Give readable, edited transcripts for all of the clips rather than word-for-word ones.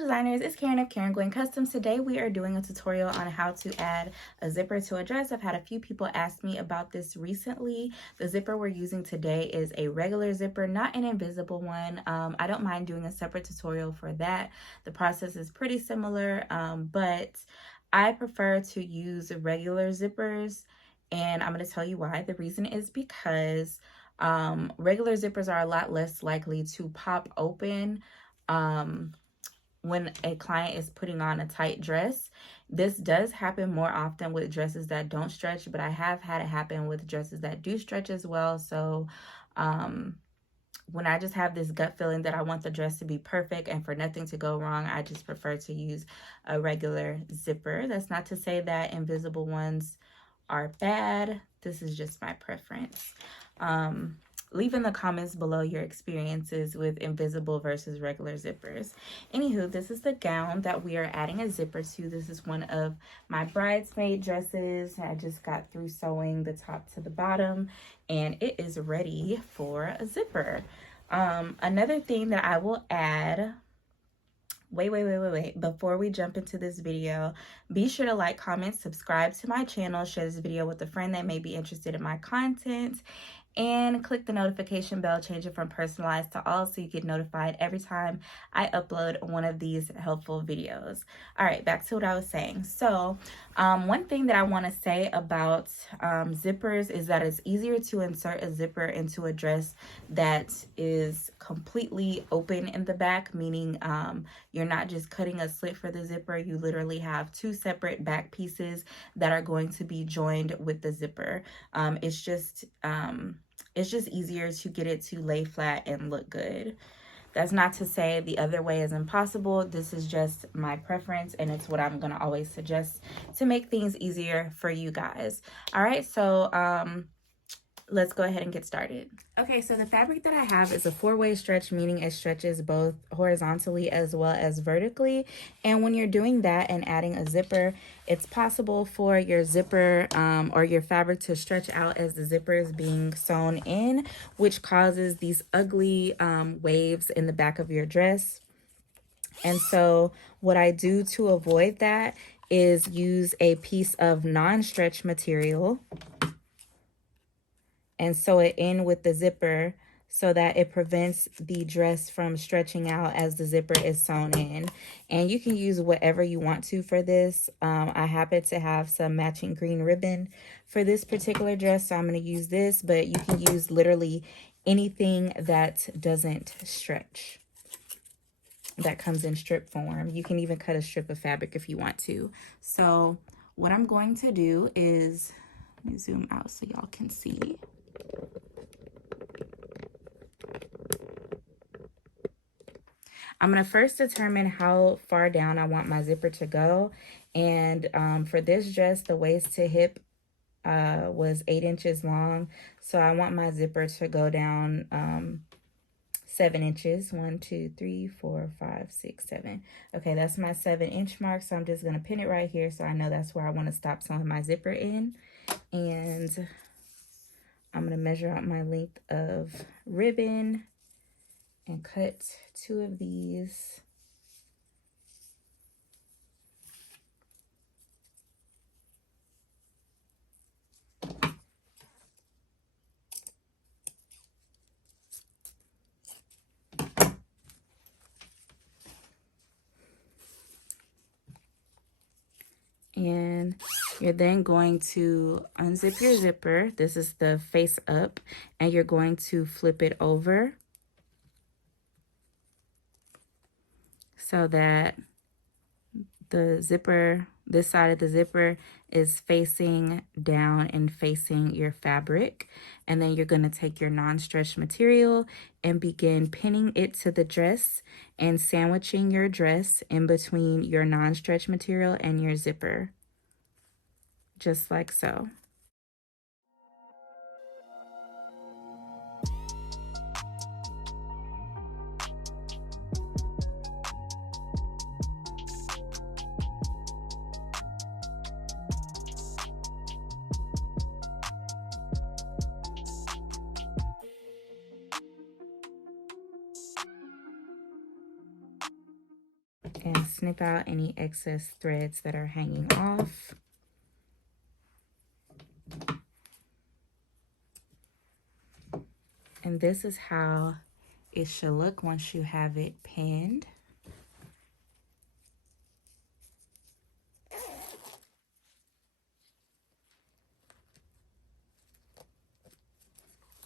Hello designers, it's Karen of Karen Gwen Customs. Today we are doing a tutorial on how to add a zipper to a dress. I've had a few people ask me about this recently. The zipper we're using today is a regular zipper, not an invisible one. I don't mind doing a separate tutorial for that. The process is pretty similar, but I prefer to use regular zippers, and I'm going to tell you why. The reason is because regular zippers are a lot less likely to pop open when a client is putting on a tight dress. This does happen more often with dresses that don't stretch, but I have had it happen with dresses that do stretch as well. So when I just have this gut feeling that I want the dress to be perfect and for nothing to go wrong, I just prefer to use a regular zipper. That's not to say that invisible ones are bad. This is just my preference. Leave in the comments below your experiences with invisible versus regular zippers. Anywho, this is the gown that we are adding a zipper to. This is one of my bridesmaid dresses. I just got through sewing the top to the bottom, and it is ready for a zipper. Another thing that I will add, wait, before we jump into this video, be sure to like, comment, subscribe to my channel, share this video with a friend that may be interested in my content, and click the notification bell, change it from personalized to all so you get notified every time I upload one of these helpful videos. All right, back to what I was saying. So one thing that I want to say about zippers is that it's easier to insert a zipper into a dress that is completely open in the back, meaning you're not just cutting a slit for the zipper. You literally have two separate back pieces that are going to be joined with the zipper. It's just easier to get it to lay flat and look good. That's not to say the other way is impossible. This is just my preference, and it's what I'm going to always suggest to make things easier for you guys. All right, so let's go ahead and get started. Okay, so the fabric that I have is a 4-way stretch, meaning it stretches both horizontally as well as vertically. And when you're doing that and adding a zipper, it's possible for your zipper or your fabric to stretch out as the zipper is being sewn in, which causes these ugly waves in the back of your dress. And so what I do to avoid that is use a piece of non-stretch material and sew it in with the zipper so that it prevents the dress from stretching out as the zipper is sewn in. And you can use whatever you want to for this. I happen to have some matching green ribbon for this particular dress, so I'm going to use this, but you can use literally anything that doesn't stretch, that comes in strip form. You can even cut a strip of fabric if you want to. So what I'm going to do is, let me zoom out so y'all can see. I'm going to first determine how far down I want my zipper to go. And for this dress, the waist to hip was 8 inches long. So I want my zipper to go down 7 inches. 1, 2, 3, 4, 5, 6, 7. Okay, that's my 7-inch mark. So I'm just going to pin it right here so I know that's where I want to stop sewing my zipper in. And I'm going to measure out my length of ribbon and cut 2 of these. And you're then going to unzip your zipper. This is the face up, and you're going to flip it over so that the zipper, this side of the zipper is facing down and facing your fabric. And then you're going to take your non-stretch material and begin pinning it to the dress and sandwiching your dress in between your non-stretch material and your zipper, just like so. and snip out any excess threads that are hanging off. And this is how it should look once you have it pinned.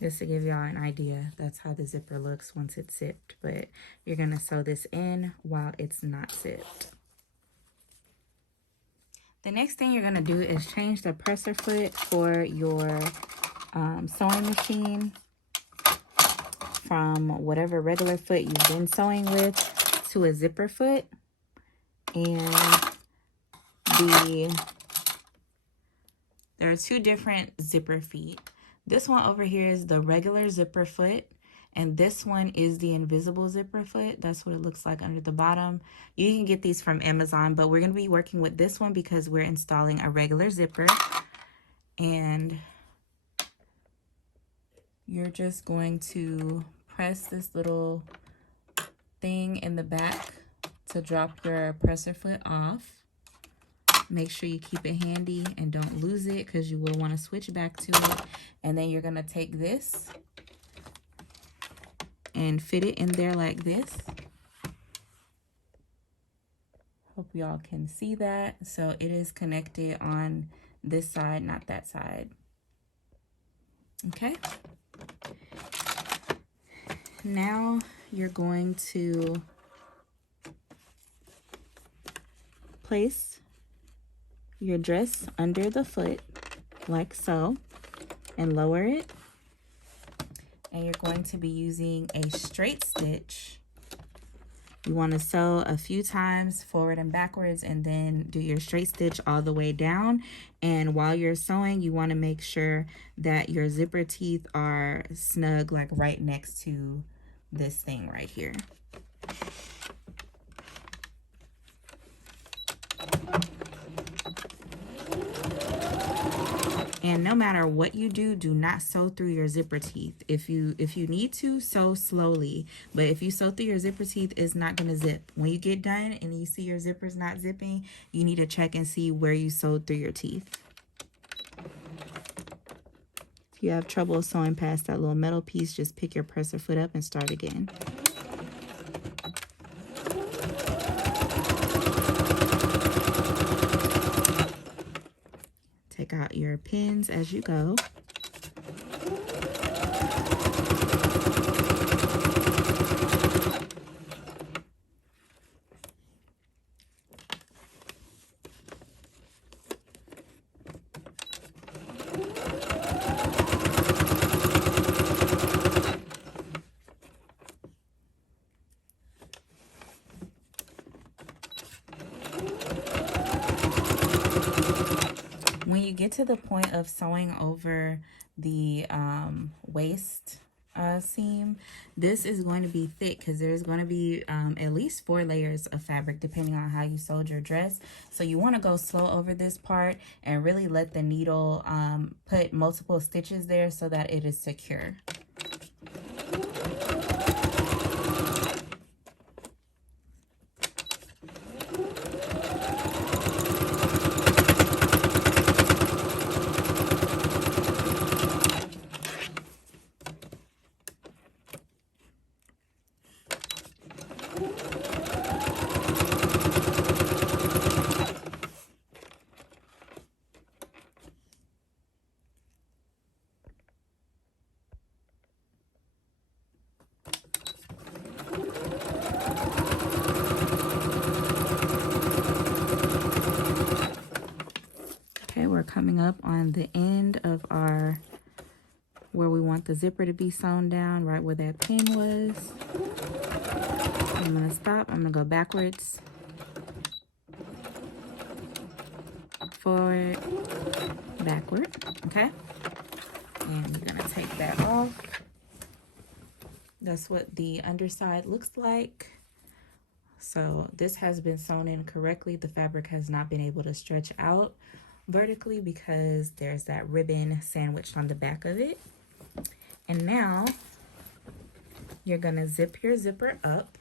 Just to give y'all an idea, that's how the zipper looks once it's zipped. But you're gonna sew this in while it's not zipped. The next thing you're gonna do is change the presser foot for your sewing machine from whatever regular foot you've been sewing with to a zipper foot. And there are two different zipper feet. This one over here is the regular zipper foot, and this one is the invisible zipper foot. That's what it looks like under the bottom. You can get these from Amazon, but we're going to be working with this one because we're installing a regular zipper. And you're just going to press this little thing in the back to drop your presser foot off. Make sure you keep it handy and don't lose it because you will want to switch back to it. And then you're going to take this and fit it in there like this. Hope y'all can see that. So it is connected on this side, not that side. Okay. Now you're going to place your dress under the foot like so and lower it. And you're going to be using a straight stitch. You want to sew a few times forward and backwards and then do your straight stitch all the way down. And while you're sewing, you want to make sure that your zipper teeth are snug, like right next to this thing right here. And no matter what you do, do not sew through your zipper teeth. If you need to, sew slowly. But if you sew through your zipper teeth, it's not going to zip. When you get done and you see your zipper's not zipping, you need to check and see where you sewed through your teeth. If you have trouble sewing past that little metal piece, just pick your presser foot up and start again. Take out your pins as you go. When you get to the point of sewing over the waist seam, this is going to be thick because there's going to be at least 4 layers of fabric depending on how you sewed your dress. So you want to go slow over this part and really let the needle put multiple stitches there so that it is secure. We're coming up on the end of our, where we want the zipper to be sewn down, right where that pin was. I'm going to stop. I'm going to go backwards, forward, backward, okay? And you're going to take that off. That's what the underside looks like. So this has been sewn in correctly. The fabric has not been able to stretch out vertically because there's that ribbon sandwiched on the back of it. And now you're gonna zip your zipper up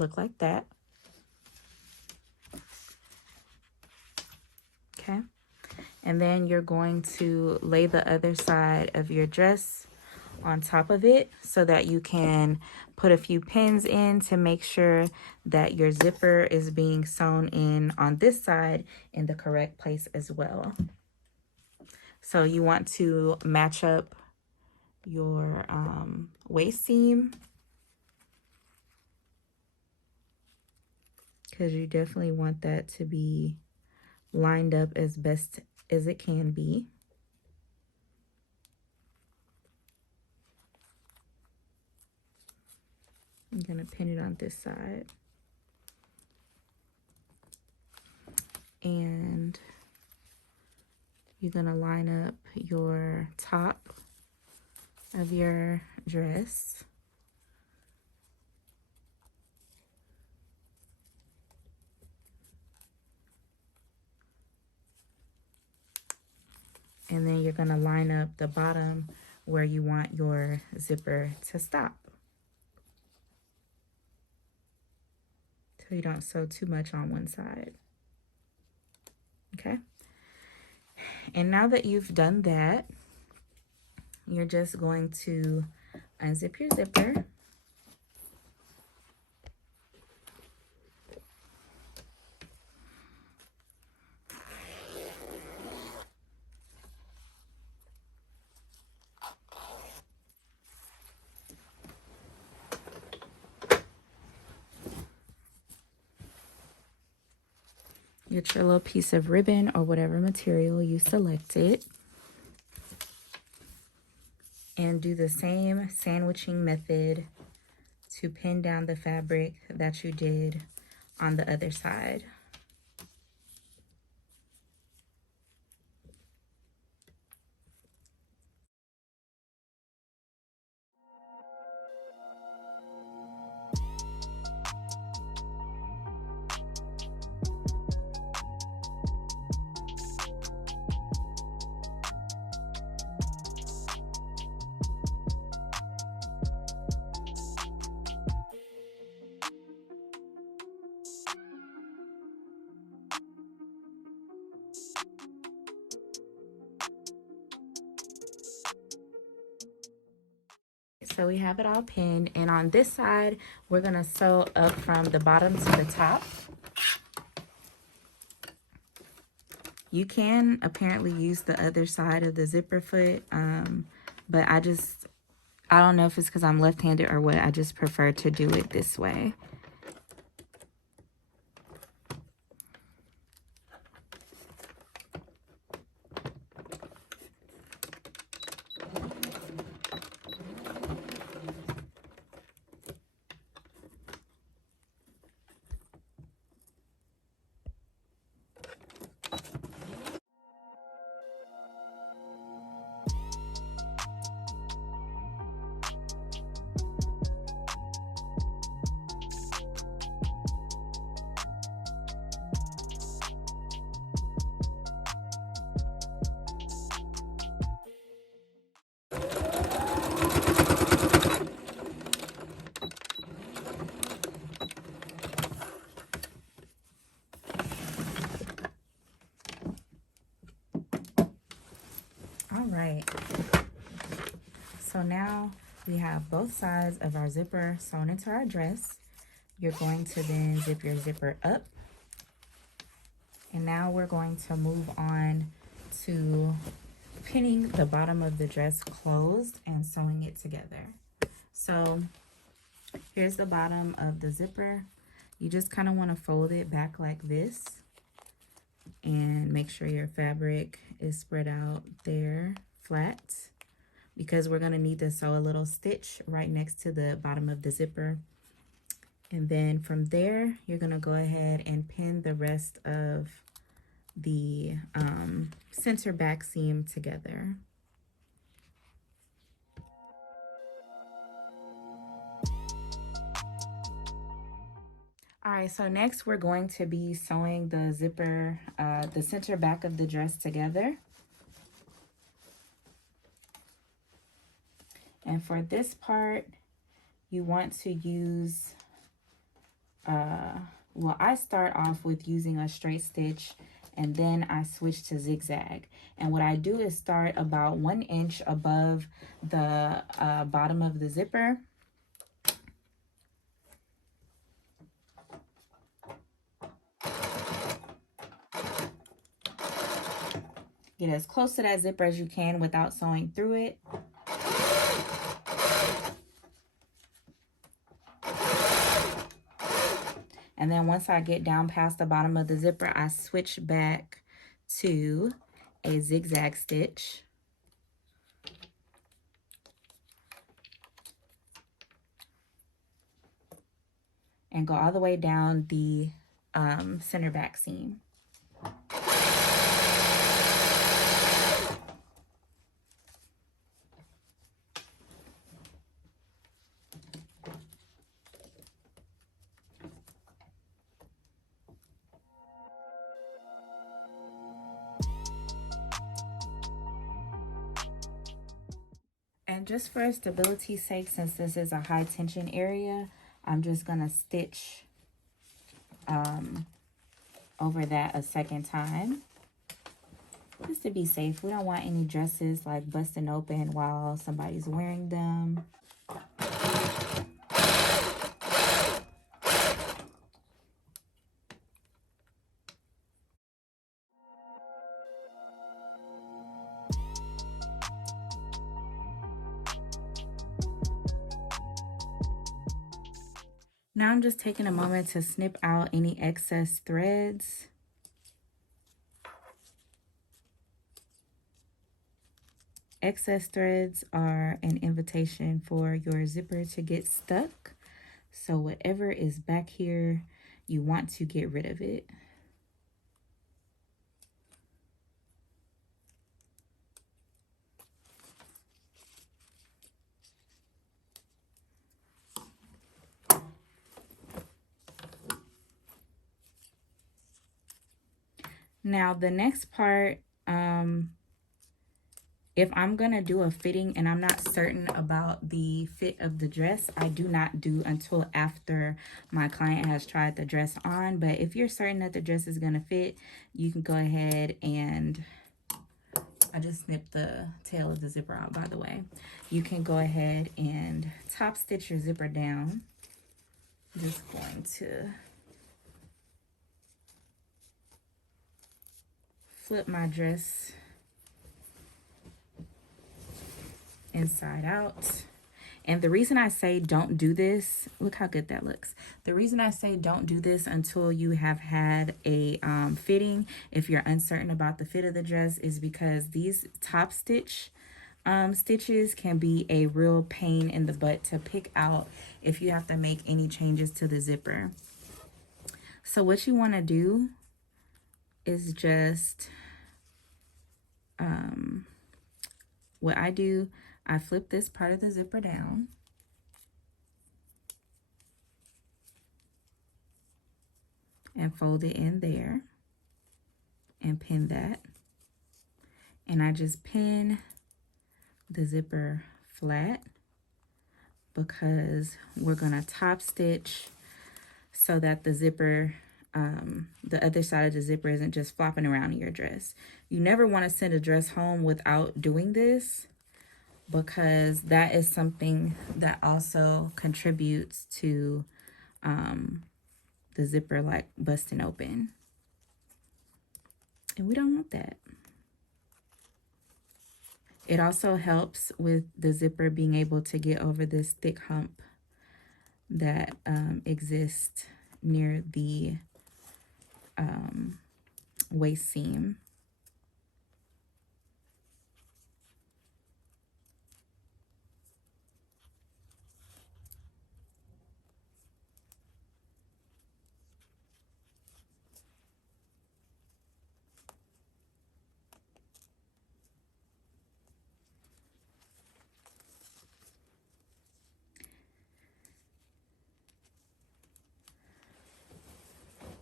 look like that. Okay. And then you're going to lay the other side of your dress on top of it so that you can put a few pins in to make sure that your zipper is being sewn in on this side in the correct place as well. So you want to match up your waist seam, because you definitely want that to be lined up as best as it can be. I'm gonna pin it on this side. And you're gonna line up your top of your dress. And then you're gonna line up the bottom where you want your zipper to stop. So you don't sew too much on one side. Okay. And now that you've done that, you're just going to unzip your zipper. Get your little piece of ribbon or whatever material you selected. And do the same sandwiching method to pin down the fabric that you did on the other side. So we have it all pinned, and on this side, we're gonna sew up from the bottom to the top. You can apparently use the other side of the zipper foot, but I don't know if it's because I'm left-handed or what, I just prefer to do it this way. All right, so now we have both sides of our zipper sewn into our dress. You're going to then zip your zipper up. And now we're going to move on to pinning the bottom of the dress closed and sewing it together. So here's the bottom of the zipper. You just kind of want to fold it back like this and make sure your fabric is spread out there flat, because we're going to need to sew a little stitch right next to the bottom of the zipper. And then from there, you're going to go ahead and pin the rest of the center back seam together. All right, so next we're going to be sewing the zipper, the center back of the dress together. And for this part, you want to use well, I start off with using a straight stitch, and then I switch to zigzag. And what I do is start about 1 inch above the bottom of the zipper. Get as close to that zipper as you can without sewing through it. And then once I get down past the bottom of the zipper, I switch back to a zigzag stitch. And go all the way down the center back seam. And just for stability's sake, since this is a high tension area, I'm just gonna stitch over that a second time, just to be safe. We don't want any dresses like busting open while somebody's wearing them. Now I'm just taking a moment to snip out any excess threads. Excess threads are an invitation for your zipper to get stuck. So whatever is back here, you want to get rid of it. Now the next part, if I'm gonna do a fitting and I'm not certain about the fit of the dress, I do not do until after my client has tried the dress on. But if you're certain that the dress is gonna fit, you can go ahead and, I just snipped the tail of the zipper out, by the way. You can go ahead and top stitch your zipper down. I'm just going to flip my dress inside out. And the reason I say don't do this, look how good that looks. The reason I say don't do this until you have had a fitting, if you're uncertain about the fit of the dress, is because these top stitch stitches can be a real pain in the butt to pick out if you have to make any changes to the zipper. So what you want to do is just, what I do, I flip this part of the zipper down. And fold it in there and pin that. And I just pin the zipper flat because we're gonna top stitch so that the zipper, the other side of the zipper isn't just flopping around in your dress. You never want to send a dress home without doing this, because that is something that also contributes to the zipper like busting open. And we don't want that. It also helps with the zipper being able to get over this thick hump that exists near the waist seam.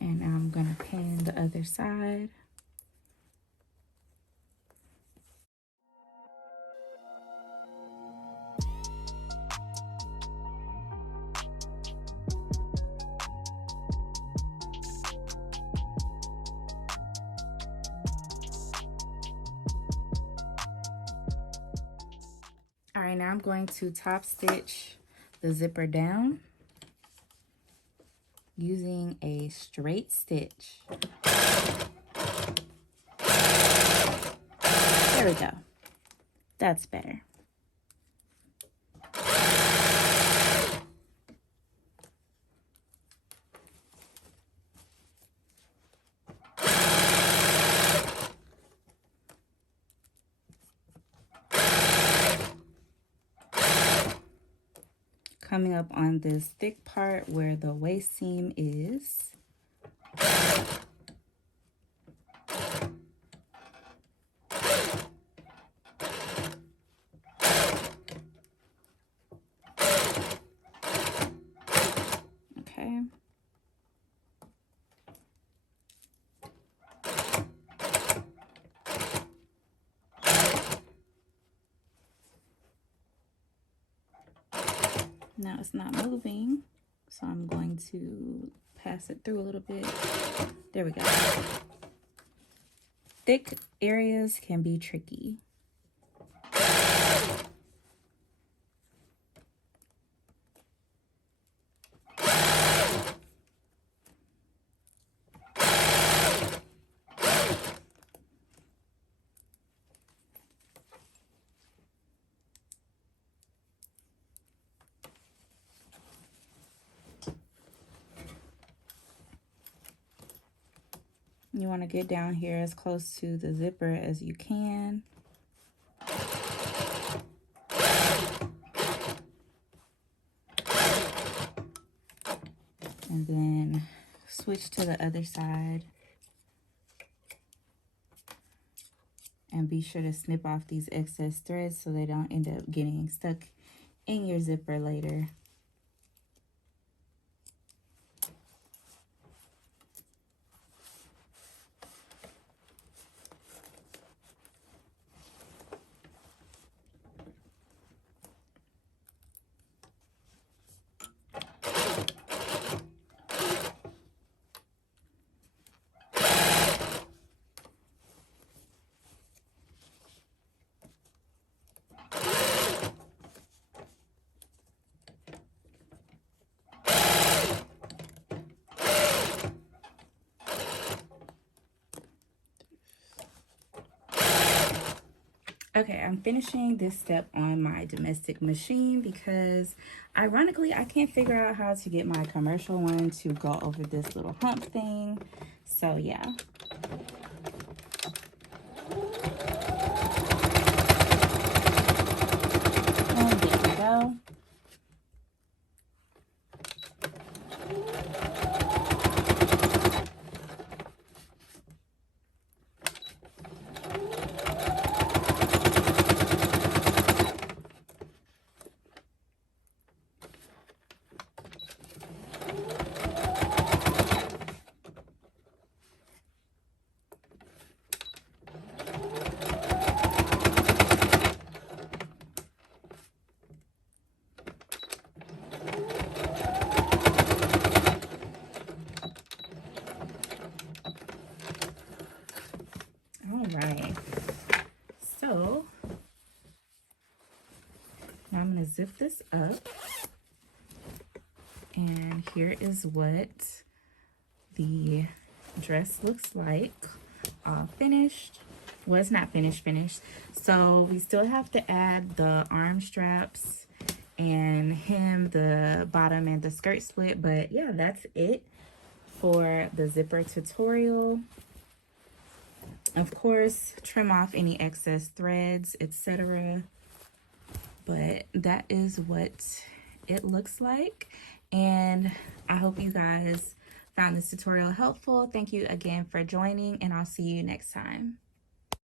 And now I'm gonna pin the other side. right, now I'm going to top stitch the zipper down using a straight stitch. There we go. That's better. Coming up on this thick part where the waist seam is. Okay. Now it's not moving, so I'm going to pass it through a little bit. There we go. Thick areas can be tricky. You want to get down here as close to the zipper as you can. And then switch to the other side. And be sure to snip off these excess threads so they don't end up getting stuck in your zipper later. Okay, I'm finishing this step on my domestic machine because ironically I can't figure out how to get my commercial one to go over this little hump thing. So yeah. And there we go. Right, so now I'm going to zip this up, and here is what the dress looks like, all finished. Well, it's not finished, so we still have to add the arm straps and hem the bottom and the skirt split, but yeah, that's it for the zipper tutorial. Of course, trim off any excess threads, etc. But that is what it looks like. And I hope you guys found this tutorial helpful. Thank you again for joining, and I'll see you next time.